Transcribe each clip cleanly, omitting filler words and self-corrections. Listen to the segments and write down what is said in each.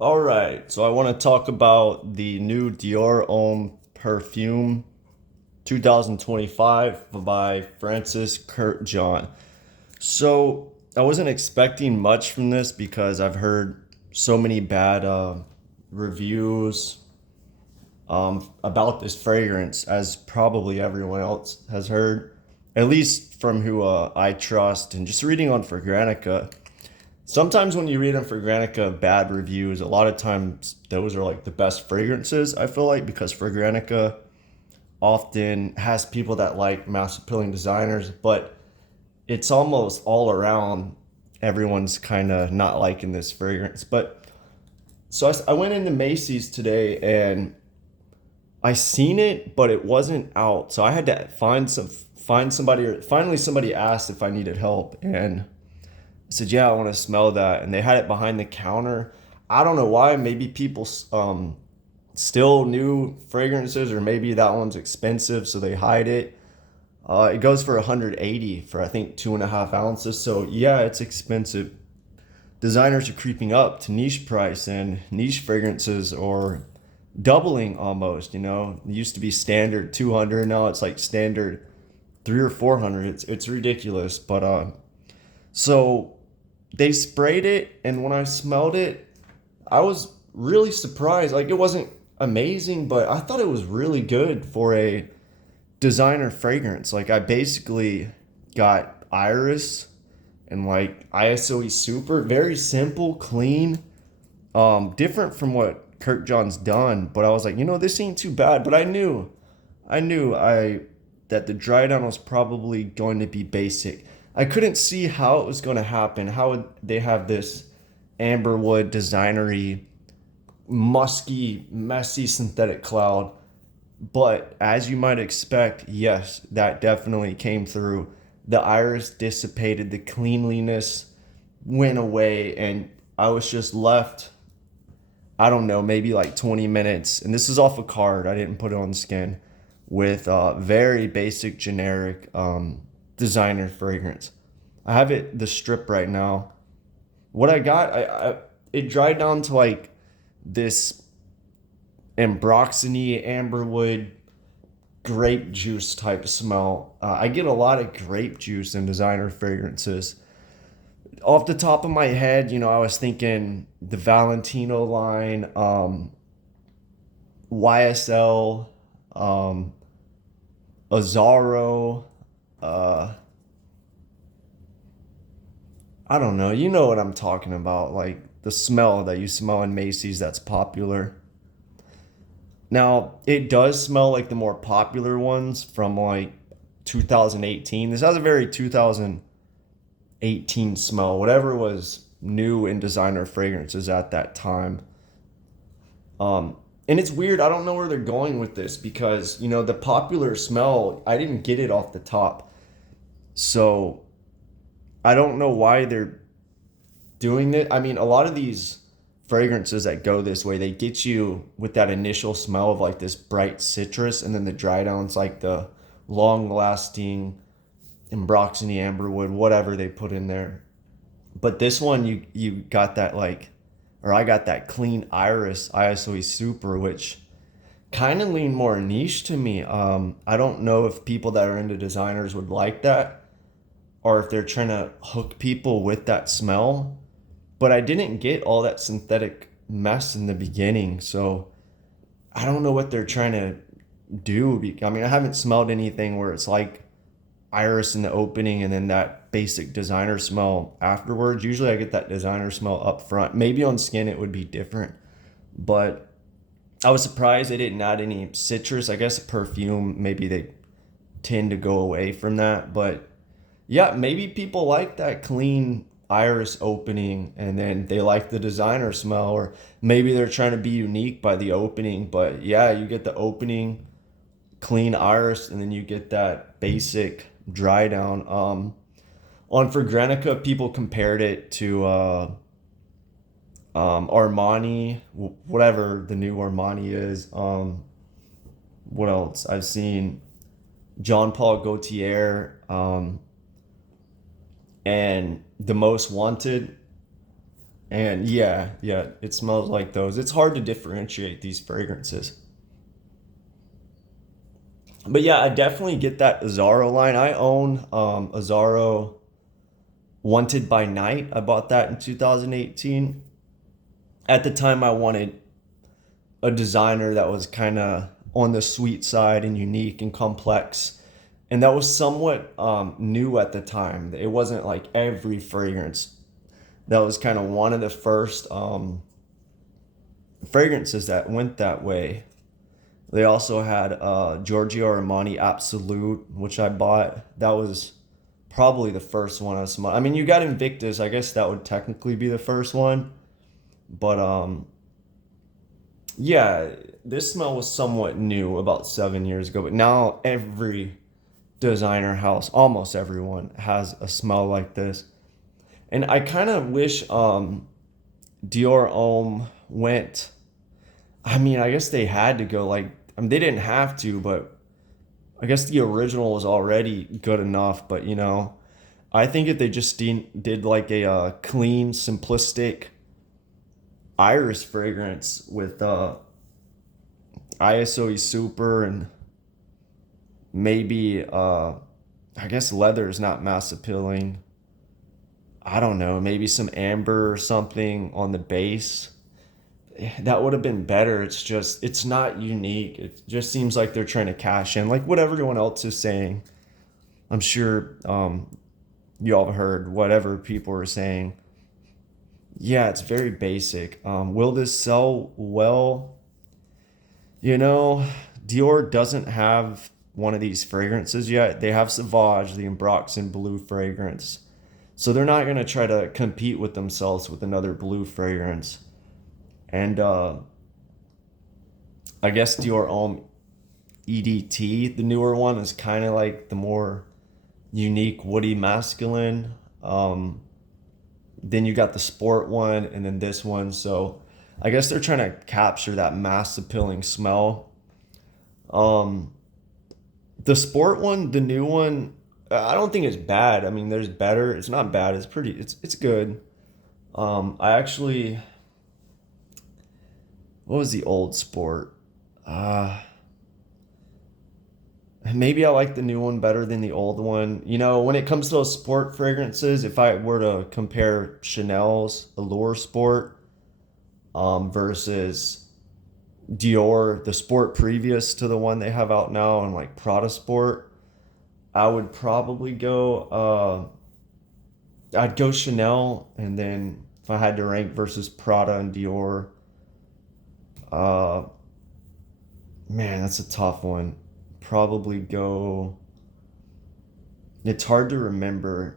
All right, so I want to talk about the new Dior Homme Perfume 2025 by Francis Kurt John. So I wasn't expecting much from this because I've heard so many bad reviews about this fragrance, as probably everyone else has heard, at least from who I trust, and just reading on Fragrantica. Sometimes when you read on Fragrantica bad reviews, a lot of times those are like the best fragrances, I feel like, because Fragrantica often has people that like mass appealing designers, but it's almost all around everyone's kind of not liking this fragrance. But so I went into Macy's today and I seen it, but it wasn't out. So I had to find somebody, or finally somebody asked if I needed help, and I said, "Yeah, I want to smell that." And they had it behind the counter. I don't know why. Maybe people still new fragrances, or maybe that one's expensive, so they hide it. It goes for 180 for I think 2.5 ounces. So yeah, it's expensive. Designers are creeping up to niche price, and niche fragrances are doubling almost. It used to be standard 200, now it's like standard 3 or 400. It's ridiculous. But so they sprayed it, and when I smelled it, I was really surprised. Like, it wasn't amazing, but I thought it was really good for a designer fragrance. Like, I basically got iris and like ISOE super, very simple, clean, different from what Kirk John's done. But I was like, this ain't too bad. But I knew that the dry down was probably going to be basic. I couldn't see how it was going to happen. How would they have this amberwood designery, musky, messy synthetic cloud? But as you might expect, yes, that definitely came through. The iris dissipated, the cleanliness went away, and I was just left, I don't know, maybe like 20 minutes. And this is off a card, I didn't put it on skin, with very basic, generic designer fragrance. I have the strip right now. What I got, it dried down to like this ambroxany, amberwood, grape juice type smell. I get a lot of grape juice in designer fragrances. Off the top of my head, I was thinking the Valentino line, YSL, um, Azaro. Uh, I don't know. You know what I'm talking about. Like the smell that you smell in Macy's that's popular. Now, it does smell like the more popular ones from like 2018. This has a very 2018 smell, whatever was new in designer fragrances at that time. And it's weird. I don't know where they're going with this because, the popular smell, I didn't get it off the top. So I don't know why they're doing it. I mean, a lot of these fragrances that go this way, they get you with that initial smell of like this bright citrus, and then the dry down's like the long lasting ambroxany, amberwood, whatever they put in there. But this one, you got that like, or I got that clean iris ISOE super, which kind of lean more niche to me. I don't know if people that are into designers would like that, or if they're trying to hook people with that smell. But I didn't get all that synthetic mess in the beginning, so I don't know what they're trying to do. I mean, I haven't smelled anything where it's like iris in the opening and then that basic designer smell afterwards. Usually I get that designer smell up front. Maybe on skin it would be different, but I was surprised they didn't add any citrus. I guess perfume, maybe they tend to go away from that. But yeah, maybe people like that clean iris opening and then they like the designer smell, or maybe they're trying to be unique by the opening. But yeah, you get the opening clean iris and then you get that basic dry down. On Fragrantica, people compared it to Armani, whatever the new Armani is. What else? I've seen John Paul Gaultier, and the Most Wanted. And yeah, it smells like those. It's hard to differentiate these fragrances. But yeah, I definitely get that Azzaro line. I own Azzaro Wanted by Night. I bought that in 2018. At the time, I wanted a designer that was kind of on the sweet side and unique and complex. And that was somewhat new at the time. It wasn't like every fragrance. That was kind of one of the first fragrances that went that way. They also had Giorgio Armani Absolute, which I bought. That was probably the first one I smelled. I mean, you got Invictus. I guess that would technically be the first one. But yeah, this smell was somewhat new about 7 years ago. But now every designer house, almost everyone, has a smell like this. And I kind of wish Dior Homme went. I mean, I guess they had to go like. I mean, they didn't have to, but I guess the original was already good enough. But I think if they just did like a clean, simplistic iris fragrance with ISO Super and maybe I guess leather is not mass appealing. I don't know, maybe some amber or something on the base. That would have been better. It's not unique. It just seems like they're trying to cash in, like what everyone else is saying. I'm sure you all have heard whatever people are saying. Yeah, it's very basic. Will this sell well? You know, Dior doesn't have one of these fragrances yet. They have Sauvage, the Ambroxan blue fragrance. So they're not going to try to compete with themselves with another blue fragrance. And I guess Dior Homme EDT, the newer one, is kind of like the more unique, woody, masculine. Then you got the sport one, and then this one. So I guess they're trying to capture that mass appealing smell. Um, the sport one, the new one, I don't think it's bad. I mean, there's better. It's not bad. It's pretty. It's good. I actually, what was the old sport? Uh, Maybe I like the new one better than the old one. When it comes to those sport fragrances, if I were to compare Chanel's Allure Sport versus Dior, the sport previous to the one they have out now, and like Prada Sport, I would probably I'd go Chanel, and then if I had to rank versus Prada and Dior, uh, man, that's a tough one. Probably go. It's hard to remember.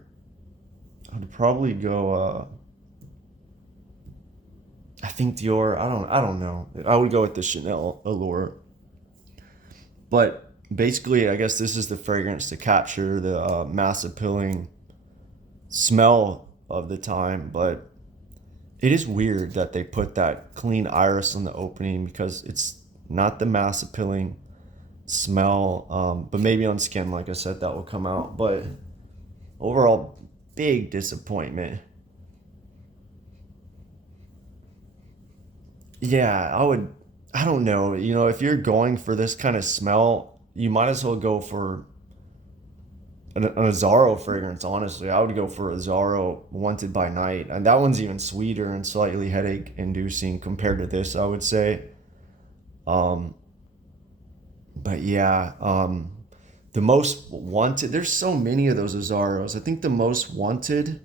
I'd probably go. I think Dior. I don't know. I would go with the Chanel Allure. But basically, I guess this is the fragrance to capture the mass appealing smell of the time. But it is weird that they put that clean iris on the opening because it's not the mass appealing smell. But maybe on skin, like I said, that will come out. But overall, big disappointment. Yeah, I would. I don't know. If you're going for this kind of smell, you might as well go for an Azzaro fragrance. Honestly, I would go for Azzaro Wanted by Night, and that one's even sweeter and slightly headache inducing compared to this, I would say. Um, but yeah, the most wanted. There's so many of those Azzaros. I think the most wanted,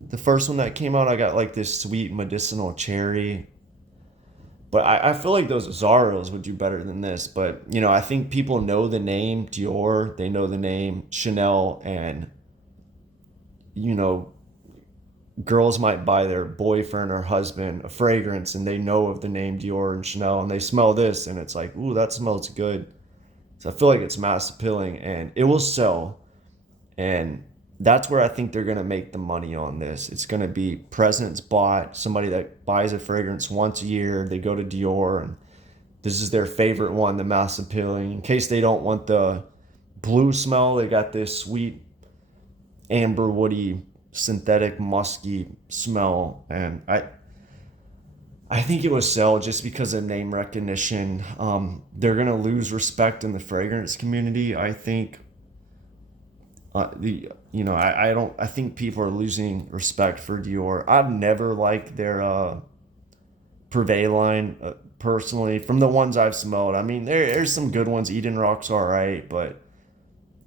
the first one that came out, I got like this sweet medicinal cherry. But I feel like those Azzaros would do better than this. But I think people know the name Dior, they know the name Chanel, and you know, girls might buy their boyfriend or husband a fragrance and they know of the name Dior and Chanel and they smell this and it's like, ooh, that smells good. So I feel like it's mass appealing and it will sell. And that's where I think they're going to make the money on this. It's going to be presents bought, somebody that buys a fragrance once a year, they go to Dior and this is their favorite one, the mass appealing. In case they don't want the blue smell, they got this sweet amber woody synthetic musky smell, and I think it was sell just because of name recognition. They're gonna lose respect in the fragrance community. I think the you know I don't I think people are losing respect for Dior. I've never liked their Privé line personally. From the ones I've smelled, I mean there's some good ones. Eden Rock's all right, but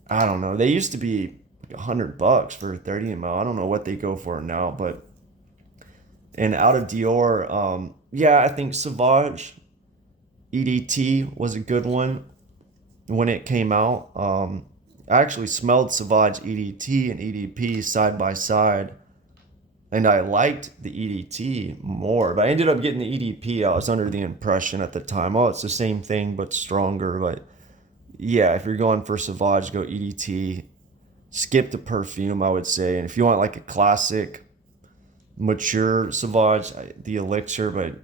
I don't know. They used to be like $100 for 30 ml. I don't know what they go for now, but and out of Dior, yeah, I think Sauvage EDT was a good one when it came out. I actually smelled Sauvage EDT and EDP side by side, and I liked the EDT more, but I ended up getting the EDP. I was under the impression at the time, oh, it's the same thing but stronger. But yeah, if you're going for Sauvage, go EDT. Skip the Perfume, I would say. And if you want like a classic, mature Sauvage, the Elixir. But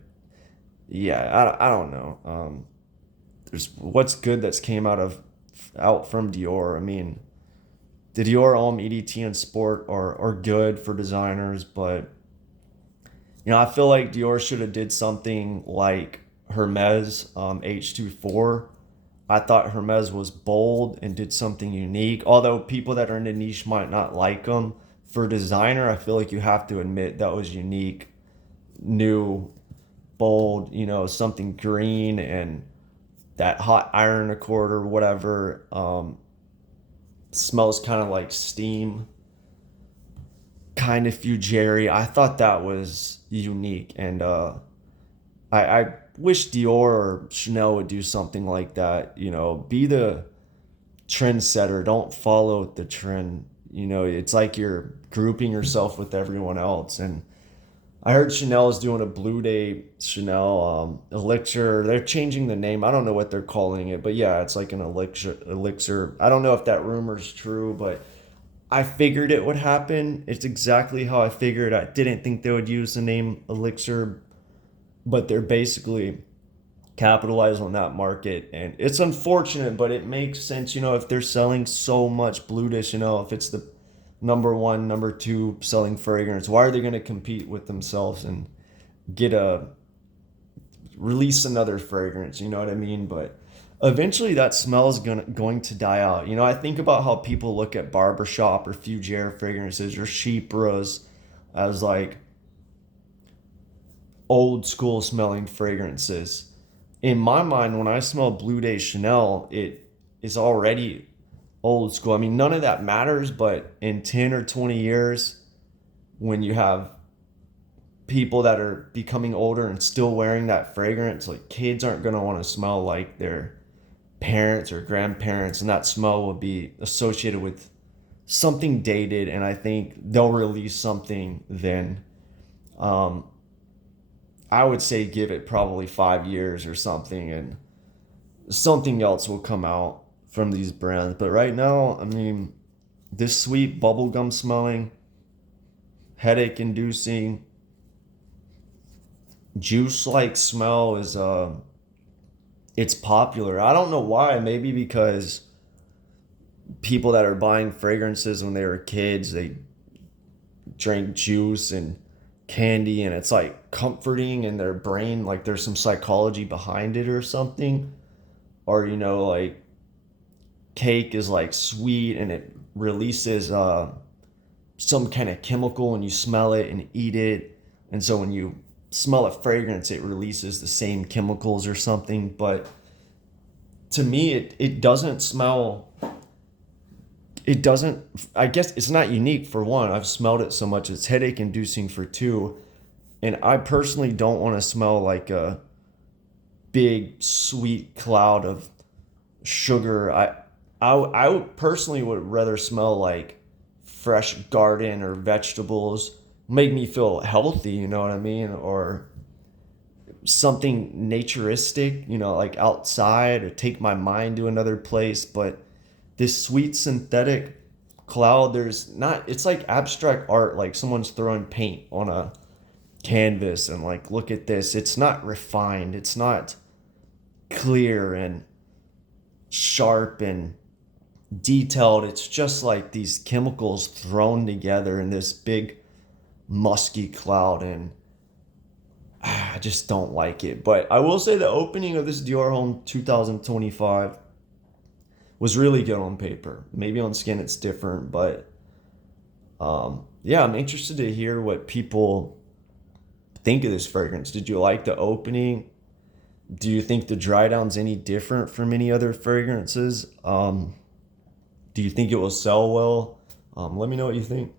yeah, I don't know. There's what's good that's came out from Dior. I mean, the Dior Homme EDT and Sport are good for designers, but I feel like Dior should have did something like Hermes H24. I thought Hermes was bold and did something unique. Although people that are in the niche might not like them, for designer, I feel like you have to admit that was unique, new, bold. Something green and that hot iron accord or whatever. Smells kind of like steam, kind of fugere. I thought that was unique, and I wish Dior or Chanel would do something like that. Be the trendsetter. Don't follow the trend. It's like you're grouping yourself with everyone else. And I heard Chanel is doing a Blue Day Chanel Elixir. They're changing the name. I don't know what they're calling it, but yeah, it's like an Elixir. I don't know if that rumor's true, but I figured it would happen. It's exactly how I figured. I didn't think they would use the name Elixir, but they're basically capitalizing on that market. And it's unfortunate, but it makes sense, if they're selling so much Blue Day Chanel, if it's the number one, number two selling fragrance, why are they going to compete with themselves and release another fragrance? You know what I mean? But eventually that smell is going to die out. I think about how people look at barbershop or Fugere fragrances or Chypras as like old school smelling fragrances. In my mind, when I smell Blue Day Chanel, it is already old school. I mean, none of that matters, but in 10 or 20 years, when you have people that are becoming older and still wearing that fragrance, like kids aren't going to want to smell like their parents or grandparents, and that smell will be associated with something dated, and I think they'll release something then. I would say give it probably 5 years or something, and something else will come out from these brands. But right now, I mean, this sweet bubblegum smelling, headache inducing, juice like smell is it's popular. I don't know why. Maybe because people that are buying fragrances when they were kids, they drank juice and candy, and it's like comforting in their brain, like there's some psychology behind it or something. Or like cake is like sweet and it releases some kind of chemical when you smell it and eat it, and so when you smell a fragrance it releases the same chemicals or something. But to me it doesn't smell, it doesn't, I guess it's not unique. For one, I've smelled it so much, it's headache inducing. For two, and I personally don't want to smell like a big sweet cloud of sugar. I personally would rather smell like fresh garden or vegetables, make me feel healthy, you know what I mean? Or something naturistic, like outside, or take my mind to another place. But this sweet synthetic cloud, there's not, it's like abstract art, like someone's throwing paint on a canvas and like, look at this. It's not refined, it's not clear and sharp, and detailed. It's just like these chemicals thrown together in this big musky cloud, and I just don't like it. But I will say the opening of this Dior Homme 2025 was really good on paper. Maybe on skin it's different, but yeah, I'm interested to hear what people think of this fragrance. Did you like the opening? Do you think the dry down's any different from any other fragrances? Do you think it will sell well? Let me know what you think.